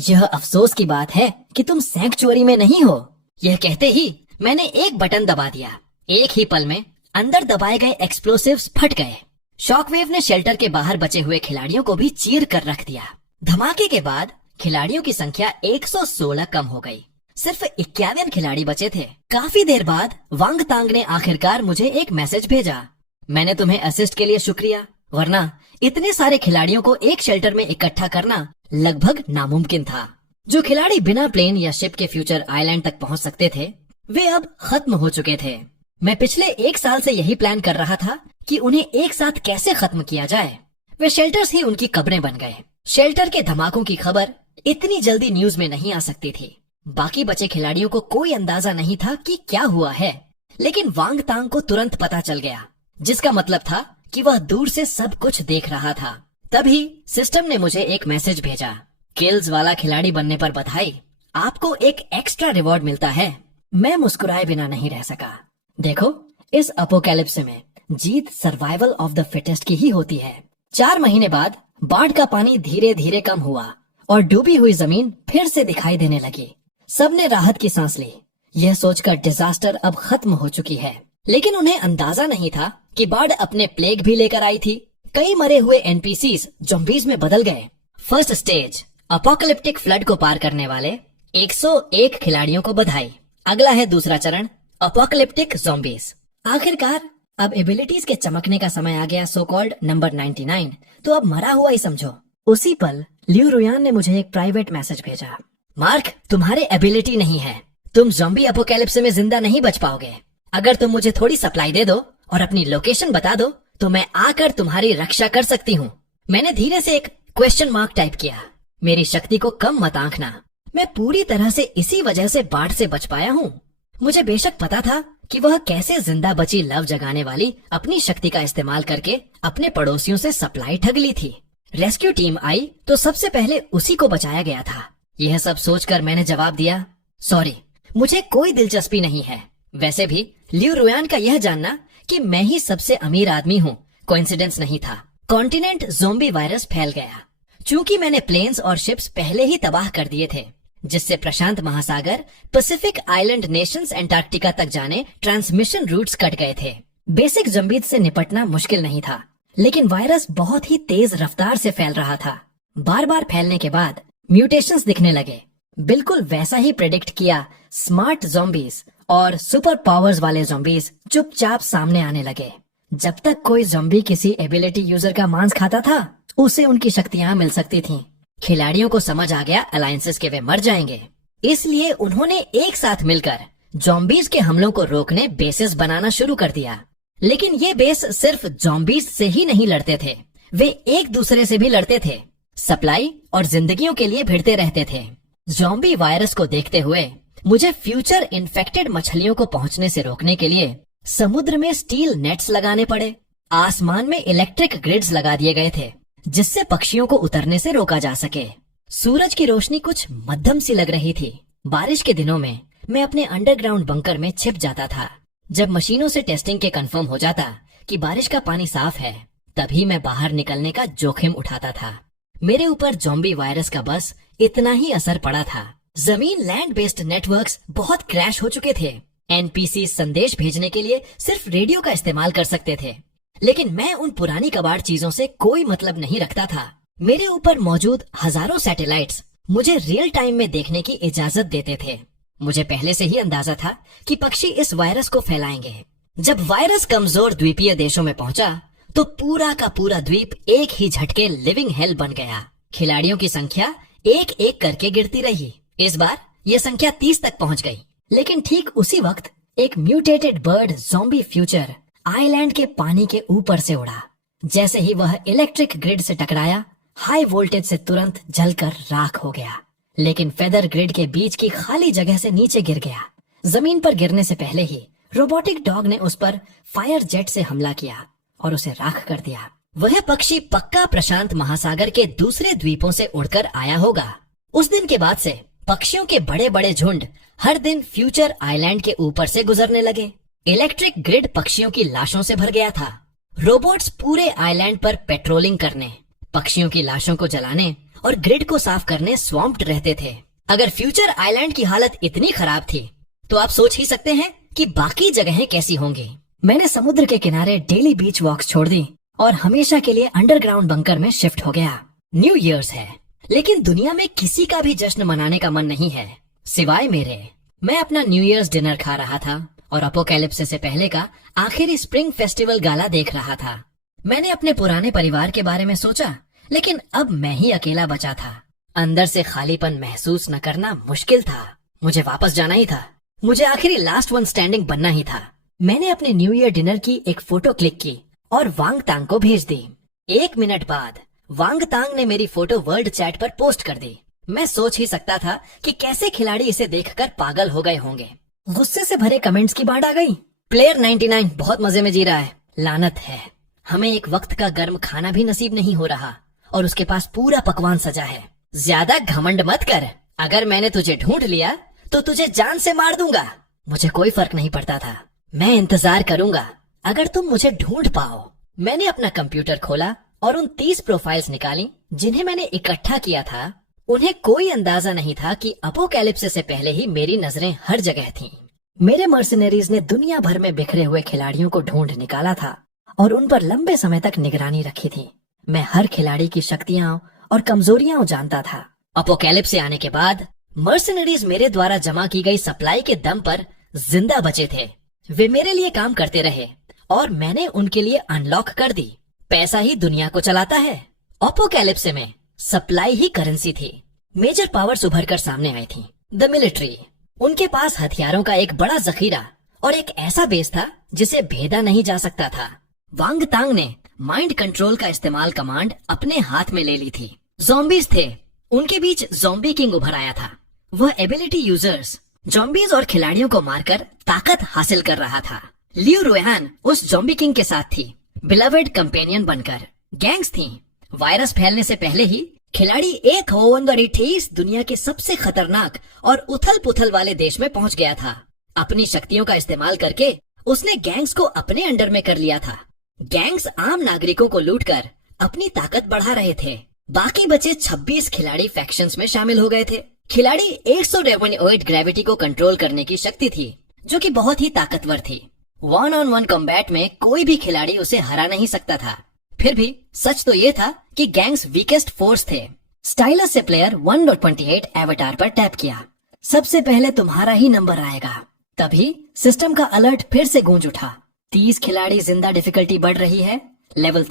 यह अफसोस की बात है कि तुम सैंक्चुअरी में नहीं हो। यह कहते ही मैंने एक बटन दबा दिया। एक ही पल में अंदर दबाए गए एक्सप्लोसिव्स फट गए। शॉकवेव ने शेल्टर के बाहर बचे हुए खिलाड़ियों को भी चीर कर रख दिया। धमाके के बाद खिलाड़ियों की संख्या 116 कम हो गई। सिर्फ 51 खिलाड़ी बचे थे। काफी देर बाद वांग तांग ने आखिरकार मुझे एक मैसेज भेजा, मैंने तुम्हें असिस्ट के लिए शुक्रिया, वरना इतने सारे खिलाड़ियों को एक शेल्टर में इकट्ठा करना लगभग नामुमकिन था। जो खिलाड़ी बिना प्लेन या शिप के फ्यूचर आइलैंड तक पहुंच सकते थे, वे अब खत्म हो चुके थे। मैं पिछले 1 साल से यही प्लान कर रहा था कि उन्हें एक साथ कैसे खत्म किया जाए। वे शेल्टर्स ही उनकी कब्रें बन गए। शेल्टर के धमाकों की खबर इतनी जल्दी न्यूज में नहीं आ सकती थी। बाकी बचे खिलाड़ियों को कोई अंदाजा नहीं था कि क्या हुआ है, लेकिन वांग तांग को तुरंत पता चल गया, जिसका मतलब था कि वह दूर से सब कुछ देख रहा था। तभी सिस्टम ने मुझे एक मैसेज भेजा, किल्स वाला खिलाड़ी बनने पर बधाई, आपको एक एक्स्ट्रा रिवॉर्ड मिलता है। मैं मुस्कुराए बिना नहीं रह सका। देखो, इस अपोकैलिप्स में जीत सर्वाइवल ऑफ द फिटेस्ट की ही होती है। 4 महीने बाद बाढ़ का पानी धीरे धीरे कम हुआ और डूबी हुई जमीन फिर से दिखाई देने लगी। सबने राहत की सांस ली, यह सोचकर डिजास्टर अब खत्म हो चुकी है। लेकिन उन्हें अंदाजा नहीं था कि बाढ़ अपने प्लेग भी लेकर आई थी। कई मरे हुए एनपीसीज ज़ॉम्बीज में बदल गए। फर्स्ट स्टेज अपोकैलिप्टिक फ्लड को पार करने वाले 101 खिलाड़ियों को बधाई। अगला है दूसरा चरण, अपोकैलिप्टिक ज़ॉम्बीज। आखिरकार अब एबिलिटीज के चमकने का समय आ गया, सो कॉल्ड नंबर 99। तो अब मरा हुआ ही समझो। उसी पल लियू रुयान ने मुझे एक प्राइवेट मैसेज भेजा, मार्क, तुम्हारे एबिलिटी नहीं है, तुम ज़ॉम्बी अपोकैलिप्स में जिंदा नहीं बच पाओगे। अगर तुम मुझे थोड़ी सप्लाई दे दो और अपनी लोकेशन बता दो तो मैं आकर तुम्हारी रक्षा कर सकती हूँ। मैंने धीरे से एक क्वेश्चन मार्क टाइप किया। मेरी शक्ति को कम मत आंकना, मैं पूरी तरह से इसी वजह से बाढ़ से बच पाया हूँ। मुझे बेशक पता था कि वह कैसे जिंदा बची लव जगाने वाली अपनी शक्ति का इस्तेमाल करके अपने पड़ोसियों से सप्लाई ठग ली थी। रेस्क्यू टीम आई तो सबसे पहले उसी को बचाया गया था। यह सब सोचकर मैंने जवाब दिया, सॉरी, मुझे कोई दिलचस्पी नहीं है। वैसे भी लियू रुयान का यह जानना कि मैं ही सबसे अमीर आदमी हूँ कोइंसिडेंस नहीं था। कॉन्टिनेंट ज़ॉम्बी वायरस फैल गया। चूंकि मैंने प्लेन्स और शिप्स पहले ही तबाह कर दिए थे, जिससे प्रशांत महासागर, पैसिफिक आइलैंड नेशंस, एंटार्क्टिका तक जाने ट्रांसमिशन रूट्स कट गए थे। बेसिक ज़ॉम्बीज से निपटना मुश्किल नहीं था, लेकिन वायरस बहुत ही तेज रफ्तार से फैल रहा था। बार बार फैलने के बाद म्यूटेशंस दिखने लगे। बिल्कुल वैसा ही प्रेडिक्ट किया स्मार्ट ज़ॉम्बीज और सुपर पावर्स वाले ज़ॉम्बीज चुपचाप सामने आने लगे। जब तक कोई ज़ॉम्बी किसी एबिलिटी यूजर का मांस खाता था, उसे उनकी शक्तियां मिल सकती थीं। खिलाड़ियों को समझ आ गया अलायंसेस के वे मर जाएंगे, इसलिए उन्होंने एक साथ मिलकर ज़ॉम्बीज के हमलों को रोकने बेसेस बनाना शुरू कर दिया। लेकिन ये बेस सिर्फ ज़ॉम्बीज से ही नहीं लड़ते थे, वे एक दूसरे से भी लड़ते थे, सप्लाई और जिंदगियों के लिए भिड़ते रहते थे। ज़ॉम्बी वायरस को देखते हुए मुझे फ्यूचर इन्फेक्टेड मछलियों को पहुंचने से रोकने के लिए समुद्र में स्टील नेट्स लगाने पड़े। आसमान में इलेक्ट्रिक ग्रिड्स लगा दिए गए थे, जिससे पक्षियों को उतरने से रोका जा सके। सूरज की रोशनी कुछ मध्यम सी लग रही थी। बारिश के दिनों में मैं अपने अंडरग्राउंड बंकर में छिप जाता था। जब मशीनों से टेस्टिंग के कंफर्म हो जाता कि बारिश का पानी साफ है, तभी मैं बाहर निकलने का जोखिम उठाता था। मेरे ऊपर ज़ॉम्बी वायरस का बस इतना ही असर पड़ा था। जमीन लैंड बेस्ड नेटवर्क्स बहुत क्रैश हो चुके थे। एनपीसी संदेश भेजने के लिए सिर्फ रेडियो का इस्तेमाल कर सकते थे, लेकिन मैं उन पुरानी कबाड़ चीजों से कोई मतलब नहीं रखता था। मेरे ऊपर मौजूद हजारों सैटेलाइट्स मुझे रियल टाइम में देखने की इजाजत देते थे। मुझे पहले से ही अंदाजा था कि पक्षी इस वायरस को फैलाएंगे। जब वायरस कमजोर द्वीपीय देशों में पहुंचा, तो पूरा का पूरा द्वीप एक ही झटके लिविंग हेल बन गया। खिलाड़ियों की संख्या एक एक करके गिरती रही। इस बार ये संख्या 30 तक पहुंच गई। लेकिन ठीक उसी वक्त एक mutated bird zombie future island के पानी के ऊपर से उड़ा। जैसे ही वह इलेक्ट्रिक ग्रिड से टकराया, हाई वोल्टेज से तुरंत जलकर राख हो गया, लेकिन फेदर ग्रिड के बीच की खाली जगह से नीचे गिर गया। जमीन पर गिरने से पहले ही रोबोटिक डॉग ने उस पर फायर जेट से हमला किया और उसे राख कर दिया। वह पक्षी पक्का प्रशांत महासागर के दूसरे द्वीपों से उड़कर आया होगा। उस दिन के बाद से पक्षियों के बड़े बड़े झुंड हर दिन फ्यूचर आइलैंड के ऊपर से गुजरने लगे। इलेक्ट्रिक ग्रिड पक्षियों की लाशों से भर गया था। रोबोट्स पूरे आइलैंड पर पेट्रोलिंग करने, पक्षियों की लाशों को जलाने और ग्रिड को साफ करने स्वैम्प्ड रहते थे। अगर फ्यूचर आइलैंड की हालत इतनी खराब थी, तो आप सोच ही सकते हैं कि बाकी जगहें कैसी होंगी। मैंने समुद्र के किनारे डेली बीच वॉक्स छोड़ दी और हमेशा के लिए अंडरग्राउंड बंकर में शिफ्ट हो गया। न्यू ईयर्स है, लेकिन दुनिया में किसी का भी जश्न मनाने का मन नहीं है सिवाय मेरे। मैं अपना न्यू ईयर्स डिनर खा रहा था और अपोकैलिप्सिस से पहले का आखिरी स्प्रिंग फेस्टिवल गाला देख रहा था। मैंने अपने पुराने परिवार के बारे में सोचा, लेकिन अब मैं ही अकेला बचा था। अंदर से खालीपन महसूस न करना मुश्किल था। मुझे वापस जाना ही था। मुझे आखिरी लास्ट वन स्टैंडिंग बनना ही था। मैंने अपने न्यू ईयर डिनर की एक फोटो क्लिक की और वांग तांग को भेज दी। 1 मिनट बाद वांग तांग ने मेरी फोटो वर्ल्ड चैट पर पोस्ट कर दी। मैं सोच ही सकता था कि कैसे खिलाड़ी इसे देखकर पागल हो गए होंगे। गुस्से से भरे कमेंट्स की बाढ़ आ गई। प्लेयर 99 बहुत मजे में जी रहा है। लानत है, हमें एक वक्त का गर्म खाना भी नसीब नहीं हो रहा और उसके पास पूरा पकवान सजा है। ज्यादा घमंड मत कर, अगर मैंने तुझे ढूंढ लिया तो तुझे जान से मार दूंगा। मुझे कोई फर्क नहीं पड़ता था, मैं इंतजार करूंगा अगर तुम मुझे ढूंढ पाओ। मैंने अपना कंप्यूटर खोला और उन 30 प्रोफाइल्स निकाली जिन्हें मैंने इकट्ठा किया था। उन्हें कोई अंदाजा नहीं था कि अपोकैलिप्सिस से पहले ही मेरी नजरें हर जगह थीं। मेरे मर्सिनरीज ने दुनिया भर में बिखरे हुए खिलाड़ियों को ढूंढ निकाला था और उन पर लंबे समय तक निगरानी रखी थी। मैं हर खिलाड़ी की शक्तियां और कमजोरियां जानता था। अपोकैलिप्स से आने के बाद मर्सिनरीज मेरे द्वारा जमा की गई सप्लाई के दम पर जिंदा बचे थे। वे मेरे लिए काम करते रहे और मैंने उनके लिए अनलॉक कर दी। पैसा ही दुनिया को चलाता है। अपोकैलिप्स में सप्लाई ही करेंसी थी। मेजर पावर्स उभर कर सामने आई थी। द मिलिट्री, उनके पास हथियारों का एक बड़ा जखीरा और एक ऐसा बेस था जिसे भेदा नहीं जा सकता था। वांग तांग ने माइंड कंट्रोल का इस्तेमाल कमांड अपने हाथ में ले ली थी। ज़ॉम्बीज थे, उनके बीच ज़ॉम्बी किंग उभर आया था। वह एबिलिटी यूजर्स ज़ॉम्बीज और खिलाड़ियों को मारकर ताकत हासिल कर रहा था। लियू रुयान उस ज़ॉम्बी किंग के साथ थी, बिलवेड कंपेनियन बनकर। गैंग्स थी। वायरस फैलने से पहले ही खिलाड़ी एक होवंदरीठीस दुनिया के सबसे खतरनाक और उथल पुथल वाले देश में पहुंच गया था। अपनी शक्तियों का इस्तेमाल करके उसने गैंग्स को अपने अंडर में कर लिया था। गैंग्स आम नागरिकों को लूटकर अपनी ताकत बढ़ा रहे थे। बाकी बचे 26 खिलाड़ी फैक्शंस में शामिल हो गए थे। खिलाड़ी 108 ग्रेविटी को कंट्रोल करने की शक्ति थी, जो कि बहुत ही ताकतवर थी। 1-on-1 कॉम्बैट में कोई भी खिलाड़ी उसे हरा नहीं सकता था। फिर भी सच तो ये था कि गैंग्स वीकेस्ट फोर्स थे। स्टाइलस से प्लेयर 1.28 एवटार पर टैप किया। सबसे पहले तुम्हारा ही नंबर आएगा। तभी सिस्टम का अलर्ट फिर से गूंज उठा। 30 खिलाड़ी जिंदा डिफिकल्टी बढ़ रही है। लेवल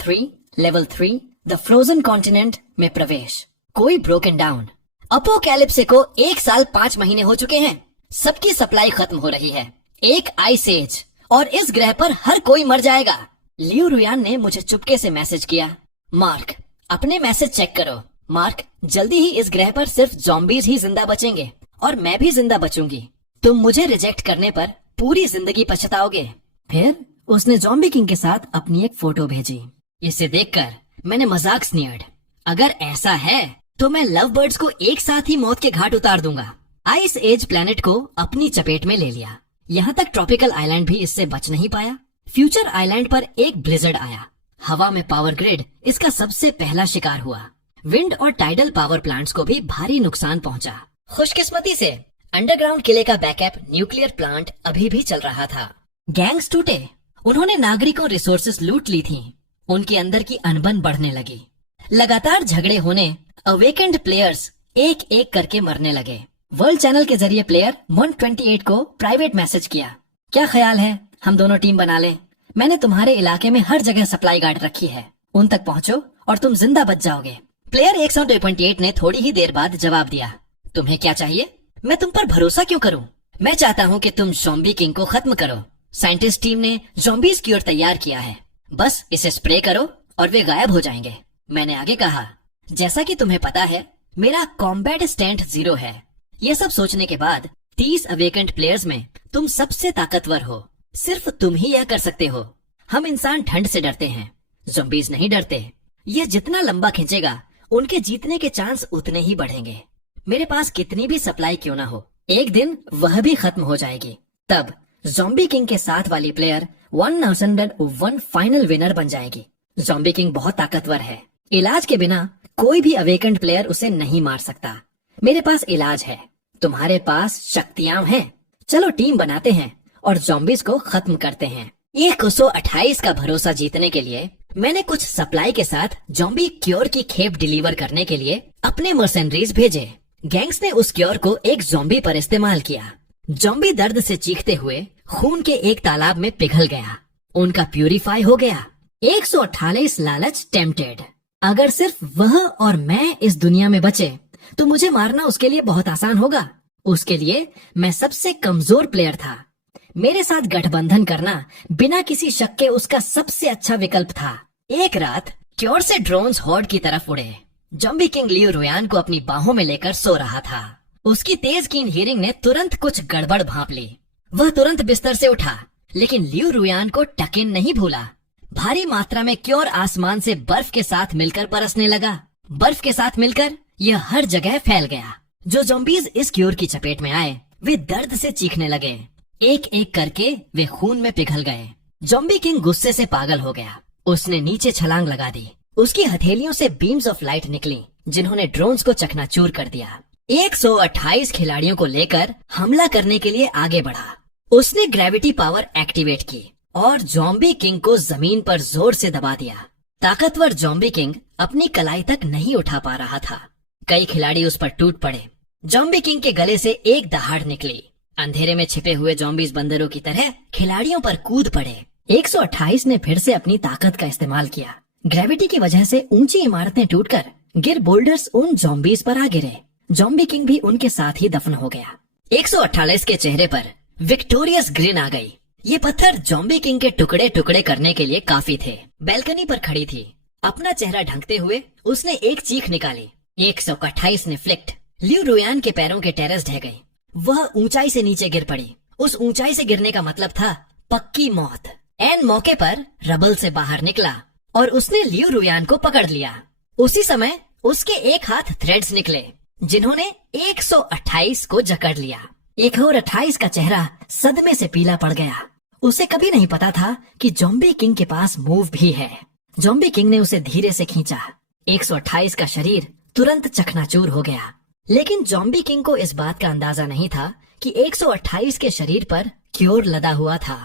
3 द फ्रोजन कॉन्टिनेंट में प्रवेश। कोई ब्रोकन डाउन। अपोकैलिप्स को 1 साल 5 महीने हो चुके हैं। सबकी सप्लाई खत्म हो रही है। एक आइस एज और इस ग्रह पर हर कोई मर जाएगा। लियू रुयान ने मुझे चुपके से मैसेज किया, मार्क अपने मैसेज चेक करो। मार्क, जल्दी ही इस ग्रह पर सिर्फ ज़ॉम्बीज ही जिंदा बचेंगे और मैं भी जिंदा बचूंगी। तुम मुझे रिजेक्ट करने पर पूरी जिंदगी पछताओगे। फिर उसने ज़ॉम्बी किंग के साथ अपनी एक फोटो भेजी। इसे देखकर मैंने मजाक स्नियर्ड, अगर ऐसा है तो मैं लव बर्ड्स को एक साथ ही मौत के घाट उतार दूंगा। आइस एज प्लेनेट को अपनी चपेट में ले लिया। यहाँ तक ट्रॉपिकल आइलैंड भी इससे बच नहीं पाया। फ्यूचर आइलैंड पर एक ब्लिजर्ड आया। हवा में पावर ग्रिड इसका सबसे पहला शिकार हुआ। विंड और टाइडल पावर प्लांट्स को भी भारी नुकसान पहुंचा। खुशकिस्मती से अंडरग्राउंड किले का बैकअप न्यूक्लियर प्लांट अभी भी चल रहा था। गैंग्स टूटे। उन्होंने नागरिकों रिसोर्सेस लूट ली थी। उनके अंदर की अनबन बढ़ने लगी। लगातार झगड़े होने अवेकेंड प्लेयर्स एक एक करके मरने लगे। वर्ल्ड चैनल के जरिए प्लेयर 128 को प्राइवेट मैसेज किया, क्या ख्याल है हम दोनों टीम बना लें? मैंने तुम्हारे इलाके में हर जगह सप्लाई गार्ड रखी है, उन तक पहुंचो और तुम जिंदा बच जाओगे। प्लेयर 128 ने थोड़ी ही देर बाद जवाब दिया, तुम्हें क्या चाहिए? मैं तुम पर भरोसा क्यों करूं? मैं चाहता हूं कि तुम ज़ॉम्बी किंग को खत्म करो। साइंटिस्ट टीम ने ज़ॉम्बीज क्योर तैयार किया है, बस इसे स्प्रे करो और वे गायब हो जाएंगे। मैंने आगे कहा, जैसा कि तुम्हें पता है मेरा कॉम्बैट स्टैंड 0 है। ये सब सोचने के बाद 30 अवेकेंट प्लेयर्स में तुम सबसे ताकतवर हो। सिर्फ तुम ही यह कर सकते हो। हम इंसान ठंड से डरते हैं, ज़ॉम्बीज नहीं डरते। ये जितना लंबा खींचेगा उनके जीतने के चांस उतने ही बढ़ेंगे। मेरे पास कितनी भी सप्लाई क्यों ना हो, एक दिन वह भी खत्म हो जाएगी। तब ज़ॉम्बी किंग के साथ वाली प्लेयर 1001 फाइनल विनर बन जाएगी। ज़ॉम्बी किंग बहुत ताकतवर है। इलाज के बिना कोई भी अवेकेंड प्लेयर उसे नहीं मार सकता। मेरे पास इलाज है, तुम्हारे पास शक्तियां हैं। चलो टीम बनाते हैं और ज़ॉम्बीज को खत्म करते हैं। 128 का भरोसा जीतने के लिए मैंने कुछ सप्लाई के साथ ज़ॉम्बी क्योर की खेप डिलीवर करने के लिए अपने मर्सेनरीज भेजे। गैंग्स ने उस क्योर को एक ज़ॉम्बी पर इस्तेमाल किया। ज़ॉम्बी दर्द से चीखते हुए खून के एक तालाब में पिघल गया। उनका प्यूरिफाई हो गया। 148 लालच टेम्पटेड। अगर सिर्फ वह और मैं इस दुनिया में बचे तो मुझे मारना उसके लिए बहुत आसान होगा। उसके लिए मैं सबसे कमजोर प्लेयर था। मेरे साथ गठबंधन करना बिना किसी शक के उसका सबसे अच्छा विकल्प था। एक रात क्योर से ड्रोन्स हॉर्ड की तरफ उड़े। ज़ॉम्बी किंग लियू रुयान को अपनी बाहों में लेकर सो रहा था। उसकी तेज कीन हियरिंग ने तुरंत कुछ गड़बड़ भांप ली। वह तुरंत बिस्तर से उठा, लेकिन लियू रुयान को टकिन नहीं भूला। भारी मात्रा में क्योर आसमान से बर्फ के साथ मिलकर बरसने लगा। बर्फ के साथ मिलकर यह हर जगह फैल गया। जो ज़ॉम्बीज इस क्योर की चपेट में आए वे दर्द से चीखने लगे। एक एक करके वे खून में पिघल गए। ज़ॉम्बी किंग गुस्से से पागल हो गया। उसने नीचे छलांग लगा दी। उसकी हथेलियों से बीम्स ऑफ लाइट निकली जिन्होंने ड्रोन्स को चकनाचूर कर दिया। 128 खिलाड़ियों को लेकर हमला करने के लिए आगे बढ़ा। उसने ग्रेविटी पावर एक्टिवेट की और ज़ॉम्बी किंग को जमीन पर जोर से दबा दिया। ताकतवर ज़ॉम्बी किंग अपनी कलाई तक नहीं उठा पा रहा था। कई खिलाड़ी उस पर टूट पड़े। ज़ॉम्बी किंग के गले से एक दहाड़ निकली। अंधेरे में छिपे हुए ज़ॉम्बीज बंदरों की तरह खिलाड़ियों पर कूद पड़े। 128 ने फिर से अपनी ताकत का इस्तेमाल किया। ग्रेविटी की वजह से ऊंची इमारतें टूटकर गिर बोल्डर्स उन ज़ॉम्बीज पर आ गिरे। ज़ॉम्बी किंग भी उनके साथ ही दफन हो गया। 148 के चेहरे पर विक्टोरियस ग्रिन आ गई। ये पत्थर ज़ॉम्बी किंग के टुकड़े टुकड़े करने के लिए काफी थे। बैल्कनी पर खड़ी थी। अपना चेहरा ढंकते हुए उसने एक चीख निकाली। 128 ने फ्लिक्ट। लियू रुयान के पैरों के टेरेस ढह गई। वह ऊंचाई से नीचे गिर पड़ी। उस ऊंचाई से गिरने का मतलब था पक्की मौत। एन मौके पर रबल से बाहर निकला और उसने लियू रुयान को पकड़ लिया। उसी समय उसके एक हाथ थ्रेड्स निकले जिन्होंने 128 को जकड़ लिया। 128 का चेहरा सदमे से पीला पड़ गया। उसे कभी नहीं पता था कि ज़ॉम्बी किंग के पास मूव भी है। ज़ॉम्बी किंग ने उसे धीरे से खींचा। 128 का शरीर तुरंत चकनाचूर हो गया। लेकिन ज़ॉम्बी किंग को इस बात का अंदाजा नहीं था कि 128 के शरीर पर क्योर लदा हुआ था।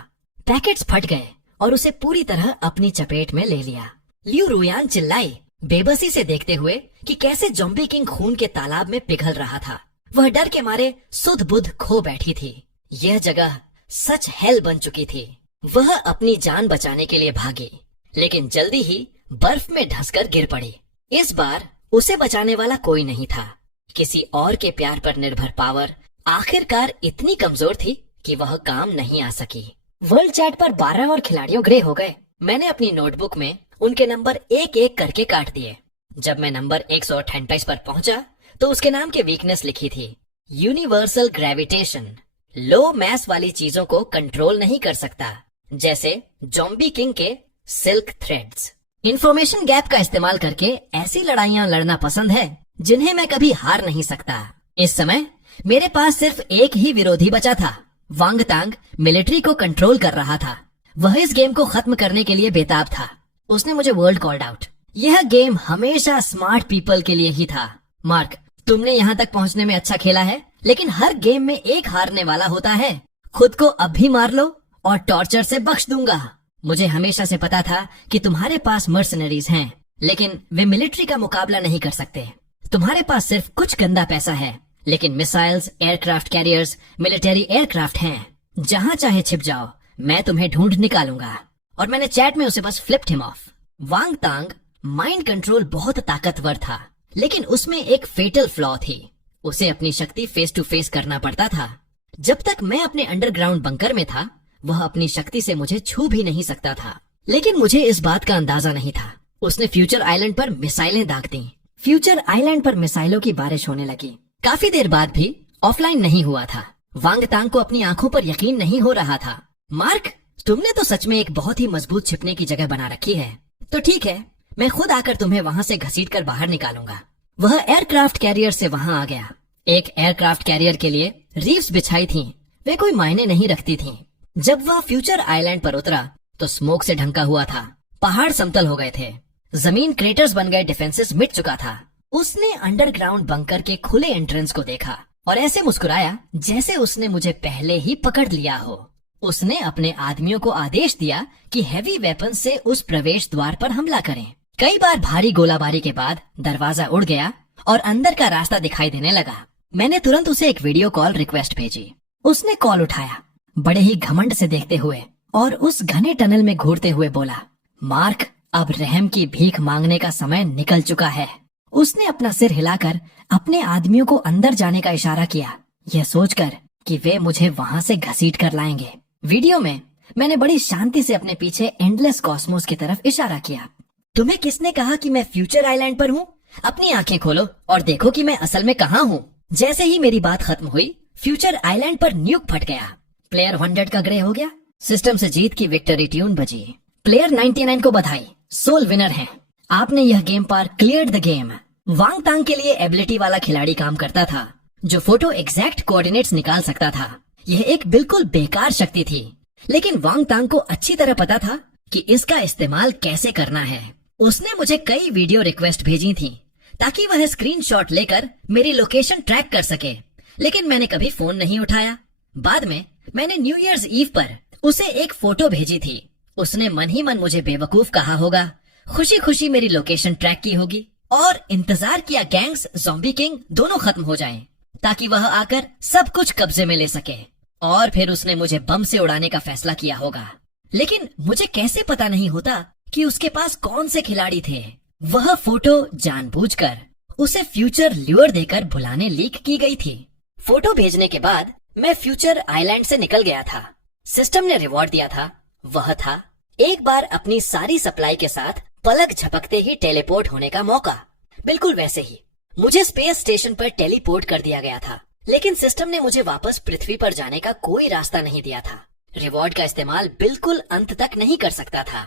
पैकेट्स फट गए और उसे पूरी तरह अपनी चपेट में ले लिया। लियू रुयान चिल्लाई, बेबसी से देखते हुए कि कैसे ज़ॉम्बी किंग खून के तालाब में पिघल रहा था। वह डर के मारे सुध बुध खो बैठी थी। यह जगह सच हेल बन चुकी थी। वह अपनी जान बचाने के लिए भागी, लेकिन जल्दी ही बर्फ में धंसकर गिर पड़ी। इस बार उसे बचाने वाला कोई नहीं था। किसी और के प्यार पर निर्भर पावर आखिरकार इतनी कमजोर थी कि वह काम नहीं आ सकी। वर्ल्ड चैट पर 12 और खिलाड़ियों ग्रे हो गए। मैंने अपनी नोटबुक में उनके नंबर एक एक करके काट दिए। जब मैं नंबर 128 पर पहुंचा तो उसके नाम की वीकनेस लिखी थी यूनिवर्सल ग्रेविटेशन। लो मैस वाली चीजों को कंट्रोल नहीं कर सकता, जैसे ज़ॉम्बी किंग के सिल्क थ्रेड्स। इंफॉर्मेशन गैप का इस्तेमाल करके ऐसी लड़ाइयां लड़ना पसंद है जिन्हें मैं कभी हार नहीं सकता। इस समय मेरे पास सिर्फ एक ही विरोधी बचा था। वांग तांग मिलिट्री को कंट्रोल कर रहा था। वह इस गेम को खत्म करने के लिए बेताब था। उसने मुझे वर्ल्ड कॉल्ड आउट। यह गेम हमेशा स्मार्ट पीपल के लिए ही था। मार्क, तुमने यहाँ तक पहुँचने में अच्छा खेला है, लेकिन हर गेम में एक हारने वाला होता है। खुद को अब भी मार लो और टॉर्चर से बख्श दूंगा। मुझे हमेशा से पता था कि तुम्हारे पास मर्सनरीज हैं, लेकिन वे मिलिट्री का मुकाबला नहीं कर सकते। तुम्हारे पास सिर्फ कुछ गंदा पैसा है, लेकिन missiles, aircraft carriers, military aircraft हैं। जहाँ चाहे छिप जाओ, मैं तुम्हें ढूंढ निकालूंगा। और मैंने चैट में उसे बस flipped him of. Wang Thang mind control बहुत ताकतवर था, लेकिन उसमें एक फेटल फ्लॉ थी। उसे अपनी शक्ति फेस टू फेस करना पड़ता था। जब तक मैं अपने अंडरग्राउंड बंकर में था, वह अपनी शक्ति से मुझे छू भी नहीं सकता था। लेकिन मुझे इस बात का अंदाजा नहीं था। उसने फ्यूचर आइलैंड पर मिसाइलें दाग दी। फ्यूचर आइलैंड पर मिसाइलों की बारिश होने लगी। काफी देर बाद भी ऑफलाइन नहीं हुआ था। वांग तांग को अपनी आंखों पर यकीन नहीं हो रहा था। मार्क, तुमने तो सच में एक बहुत ही मजबूत छिपने की जगह बना रखी है। तो ठीक है, मैं खुद आकर तुम्हें वहाँ से घसीटकर बाहर निकालूंगा। वह एयरक्राफ्ट कैरियर से वहाँ आ गया। एक एयरक्राफ्ट कैरियर के लिए रीफ्स बिछाई थी। वे कोई मायने नहीं रखती थी। जब वह फ्यूचर आइलैंड पर उतरा तो स्मोक से ढंका हुआ था। पहाड़ समतल हो गए थे। जमीन क्रेटर्स बन गए। डिफेंसेस मिट चुका था। उसने अंडरग्राउंड बंकर के खुले एंट्रेंस को देखा और ऐसे मुस्कुराया जैसे उसने मुझे पहले ही पकड़ लिया हो। उसने अपने आदमियों को आदेश दिया कि हेवी वेपन से उस प्रवेश द्वार पर हमला करें। कई बार भारी गोलाबारी के बाद दरवाजा उड़ गया और अंदर का रास्ता दिखाई देने लगा। मैंने तुरंत उसे एक वीडियो कॉल रिक्वेस्ट भेजी। उसने कॉल उठाया, बड़े ही घमंड से देखते हुए, और उस घने टनल में घूरते हुए बोला, मार्क, अब रहम की भीख मांगने का समय निकल चुका है। उसने अपना सिर हिलाकर अपने आदमियों को अंदर जाने का इशारा किया, यह सोचकर कि वे मुझे वहाँ से घसीट कर लाएंगे। वीडियो में मैंने बड़ी शांति से अपने पीछे एंडलेस कॉस्मोस की तरफ इशारा किया। तुम्हें किसने कहा कि मैं फ्यूचर आइलैंड पर हूँ? अपनी आंखें खोलो और देखो कि मैं असल में कहाँ हूँ। जैसे ही मेरी बात खत्म हुई, फ्यूचर आइलैंड पर न्यूक फट गया। प्लेयर 100 का ग्रे हो गया सिस्टम से जीत की विक्ट्री ट्यून बजी। प्लेयर 99 को बधाई, सोल विनर हैं। आपने यह गेम पर क्लियर्ड द गेम। वांग तांग के लिए एबिलिटी वाला खिलाड़ी काम करता था जो फोटो एग्जैक्ट कोऑर्डिनेट्स निकाल सकता था। यह एक बिल्कुल बेकार शक्ति थी, लेकिन वांग तांग को अच्छी तरह पता था कि इसका इस्तेमाल कैसे करना है। उसने मुझे कई वीडियो रिक्वेस्ट भेजी थी ताकि वह स्क्रीनशॉट लेकर मेरी लोकेशन ट्रैक कर सके, लेकिन मैंने कभी फोन नहीं उठाया। बाद में मैंने न्यू ईयर्स ईव पर उसे एक फोटो भेजी थी। उसने मन ही मन मुझे बेवकूफ कहा होगा, खुशी खुशी मेरी लोकेशन ट्रैक की होगी और इंतजार किया गैंग्स ज़ॉम्बी किंग दोनों खत्म हो जाएं, ताकि वह आकर सब कुछ कब्जे में ले सके। और फिर उसने मुझे बम से उड़ाने का फैसला किया होगा, लेकिन मुझे कैसे पता नहीं होता कि उसके पास कौन से खिलाड़ी थे। वह फोटो जानबूझकर उसे फ्यूचर ल्यूर देकर भुलाने लीक की गई थी। फोटो भेजने के बाद मैं फ्यूचर आइलैंड से निकल गया था। सिस्टम ने रिवॉर्ड दिया था, वह था एक बार अपनी सारी सप्लाई के साथ पलक झपकते ही टेलीपोर्ट होने का मौका। बिल्कुल वैसे ही मुझे स्पेस स्टेशन पर टेलीपोर्ट कर दिया गया था, लेकिन सिस्टम ने मुझे वापस पृथ्वी पर जाने का कोई रास्ता नहीं दिया था। रिवॉर्ड का इस्तेमाल बिल्कुल अंत तक नहीं कर सकता था।